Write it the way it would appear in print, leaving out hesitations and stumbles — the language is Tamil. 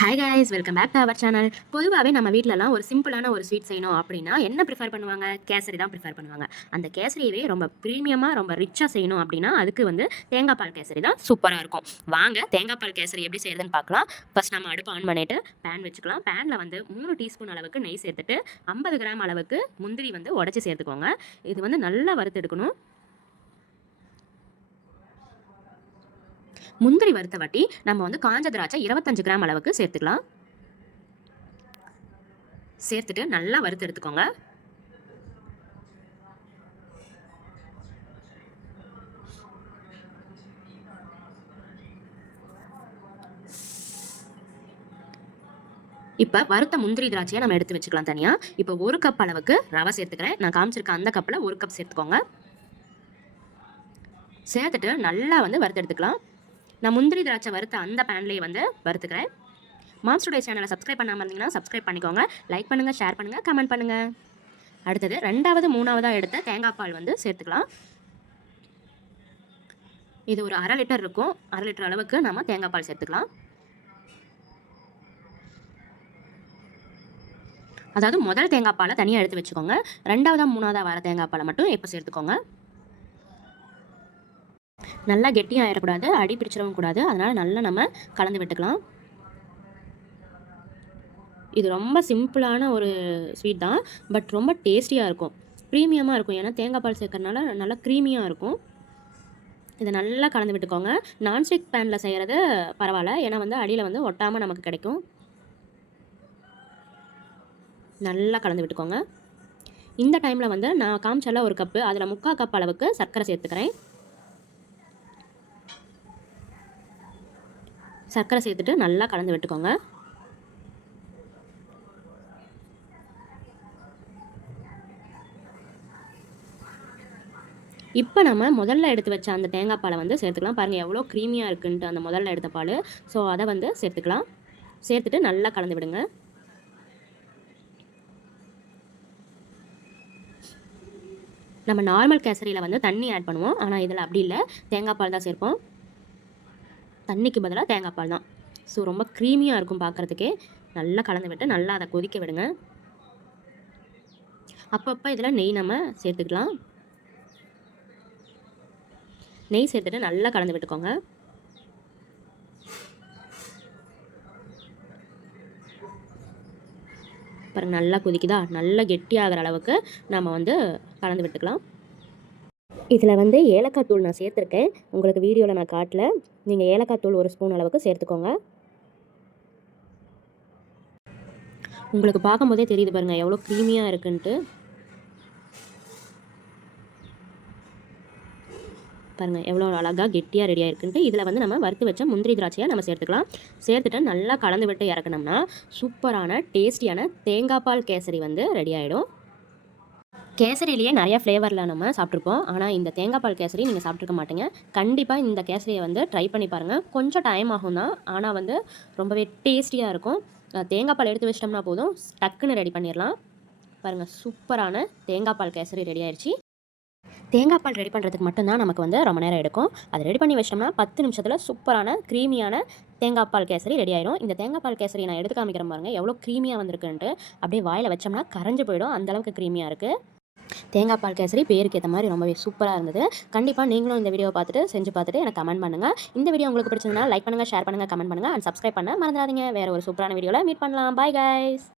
Hi guys, welcome back to our channel. பொதுவாகவே நம்ம வீட்டிலலாம் ஒரு சிம்பிளான ஒரு ஸ்வீட் செய்யணும் அப்படின்னா என்ன ப்ரிஃபர் பண்ணுவாங்க? கேசரி தான் ப்ரிஃபர் பண்ணுவாங்க. அந்த கேசரியவே ரொம்ப ப்ரீமியமாக ரொம்ப ரிச்சாக செய்யணும் அப்படின்னா அதுக்கு வந்து தேங்காய் பால் கேசரி தான் சூப்பராக இருக்கும். வாங்க தேங்காய் பால் கேசரி எப்படி செய்யறதுன்னு பார்க்கலாம். ஃபர்ஸ்ட் நம்ம அடுப்பு ஆன் பண்ணிவிட்டு பேன் வச்சுக்கலாம். பேனில் வந்து 3 டீஸ்பூன் அளவுக்கு நெய் சேர்த்துட்டு 50 கிராம் அளவுக்கு முந்திரி வந்து உடச்சி சேர்த்துக்கோங்க. இது வந்து நல்லா வறுத்து எடுக்கணும். முந்திரி வறுத்த வாட்டி நம்ம வந்து காஞ்ச திராட்சை 25 கிராம் அளவுக்கு சேர்த்துக்கலாம். சேர்த்துட்டு நல்லா வறுத்து எடுத்துக்கோங்க. இப்போ வறுத்த முந்திரி திராட்சையை நம்ம எடுத்து வச்சுக்கலாம் தனியாக. இப்போ 1 கப் அளவுக்கு ரவை சேர்த்துக்கிறேன். நான் காமிச்சிருக்க அந்த கப்பில் 1 கப் சேர்த்துக்கோங்க. சேர்த்துட்டு நல்லா வந்து வறுத்து எடுத்துக்கலாம். நான் முந்திரி திராட்சை வறுத்த அந்த பேன்லேயே வந்து வறுத்துக்கிறேன். மாம்ஸ் டுடே சேனலை சப்ஸ்கிரைப் பண்ணாமல் இருந்தீங்கன்னா சப்ஸ்கிரைப் பண்ணிக்கோங்க. லைக் பண்ணுங்கள், ஷேர் பண்ணுங்கள், கமெண்ட் பண்ணுங்கள். அடுத்தது 2வது 3வதாக எடுத்த தேங்காய் பால் வந்து சேர்த்துக்கலாம். இது ஒரு 1/2 லிட்டர் இருக்கும். 1/2 லிட்டர் அளவுக்கு நம்ம தேங்காய் பால் சேர்த்துக்கலாம். அதாவது முதல் தேங்காய் பாலை தனியாக எடுத்து வச்சுக்கோங்க. 2வது 3வதாக வர தேங்காய் பாலை மட்டும் இப்போ சேர்த்துக்கோங்க. நல்லா கெட்டியாக ஆயிடக்கூடாது, அடி பிடிச்சிடவும் கூடாது. அதனால் நல்லா நம்ம கலந்து விட்டுக்கலாம். இது ரொம்ப சிம்பிளான ஒரு ஸ்வீட் தான், பட் ரொம்ப டேஸ்டியாக இருக்கும், ப்ரீமியமாக இருக்கும். ஏன்னா தேங்காய் பால் சேர்க்கறனால நல்லா க்ரீமியாக இருக்கும். இதை நல்லா கலந்து விட்டுக்கோங்க. நான்ஸ்டிக் பேனில் செய்கிறது பரவாயில்ல, ஏன்னா வந்து அடியில் வந்து ஒட்டாமல் நமக்கு கிடைக்கும். நல்லா கலந்து விட்டுக்கோங்க. இந்த டைமில் வந்து நான் காமிச்சால 1 கப்பு, அதில் 3/4 கப் அளவுக்கு சர்க்கரை சேர்த்துக்கிறேன். சர்க்கரை சேர்த்துட்டு நல்லா கலந்து விட்டுக்கோங்க. இப்போ நம்ம முதல்ல எடுத்து வச்ச அந்த தேங்காய் பாலை வந்து சேர்த்துக்கலாம். பாருங்கள் எவ்வளோ க்ரீமியாக இருக்குன்ட்டு அந்த முதல்ல எடுத்த பால். ஸோ அதை வந்து சேர்த்துக்கலாம். சேர்த்துட்டு நல்லா கலந்து விடுங்க. நம்ம நார்மல் கேசரியில் வந்து தண்ணி ஆட் பண்ணுவோம், ஆனால் இதில் அப்படி இல்லை, தேங்காய் பால் தான் சேர்ப்போம். தண்ணிக்கு பதிலாக தேங்காய் பால் தான். ஸோ ரொம்ப க்ரீமியாக இருக்கும் பார்க்குறதுக்கே. நல்லா கலந்து விட்டு நல்லா அதை கொதிக்க விடுங்க. அப்பப்போ இதில் நெய் நம்ம சேர்த்துக்கலாம். நெய் சேர்த்துட்டு நல்லா கலந்து விட்டுக்கோங்க. பாருங்கள் நல்லா கொதிக்குதா, நல்லா கெட்டியாகிற அளவுக்கு நம்ம வந்து கலந்து விட்டுக்கலாம். இதில் வந்து ஏலக்காய் தூள் நான் சேர்த்துருக்கேன். உங்களுக்கு வீடியோவில் நான் காட்டல. நீங்கள் ஏலக்காய் தூள் 1 ஸ்பூன் அளவுக்கு சேர்த்துக்கோங்க. உங்களுக்கு பார்க்கும்போதே தெரியுது பாருங்கள் எவ்வளோ க்ரீமியாக இருக்குன்ட்டு. பாருங்கள் எவ்வளோ அழகாக கெட்டியாக ரெடியாக இருக்குன்ட்டு. இதில் வந்து நம்ம வறுத்து வச்ச முந்திரி திராட்சையை நம்ம சேர்த்துக்கலாம். சேர்த்துட்டு நல்லா கலந்து விட்டு இறக்கணும்னா சூப்பரான டேஸ்டியான தேங்காய் பால் கேசரி வந்து ரெடி ஆகிடும். கேசரிலேயே நிறைய ஃப்ளேவரில் நம்ம சாப்பிட்ருப்போம், ஆனால் இந்த தேங்காய் பால் கேசரி நீங்கள் சாப்பிட்ருக்க மாட்டீங்க. கண்டிப்பாக இந்த கேசரியை வந்து ட்ரை பண்ணி பாருங்கள். கொஞ்சம் டைம் ஆகும் தான், ஆனால் வந்து ரொம்பவே டேஸ்டியாக இருக்கும். தேங்காய் பால் எடுத்து வச்சிட்டோம்னா போதும், டக்குன்னு ரெடி பண்ணிடலாம். பாருங்கள் சூப்பரான தேங்காய் பால் கேசரி ரெடி ஆயிடுச்சு. தேங்காய் பால் ரெடி பண்ணுறதுக்கு மட்டும்தான் நமக்கு வந்து ரொம்ப நேரம் எடுக்கும். அதை ரெடி பண்ணி வச்சிட்டோம்னா 10 நிமிஷத்தில் சூப்பரான க்ரீமியான தேங்காய் பால் கேசரி ரெடி ஆயிடும். இந்த தேங்காய் பால் கேசரி நான் எடுத்து காமிக்கிறேன் பாருங்கள் எவ்வளோ க்ரீமியாக வந்திருக்குன்ட்டு. அப்படியே வாயில் வச்சோம்னா கரைஞ்சு போயிடும், அந்தளவுக்கு க்ரீமியாக இருக்குது. தேங்காய் பால் கேசரி பேருக்கு ஏற்ற மாதிரி ரொம்பவே சூப்பராக இருந்தது. கண்டிப்பாக நீங்களும் இந்த வீடியோ பார்த்துட்டு செஞ்சு பார்த்துட்டு எனக்கு கமெண்ட் பண்ணுங்கள். இந்த வீடியோ உங்களுக்கு பிடிச்சிருந்தா லைக் பண்ணுங்கள், ஷேர் பண்ணுங்கள், கமெண்ட் பண்ணுங்கள் அண்ட் சப்ஸ்கிரைப் பண்ண மறந்துடாதீங்க. வேறு ஒரு சூப்பரான வீடியோவில் மீட் பண்ணலாம். Bye guys.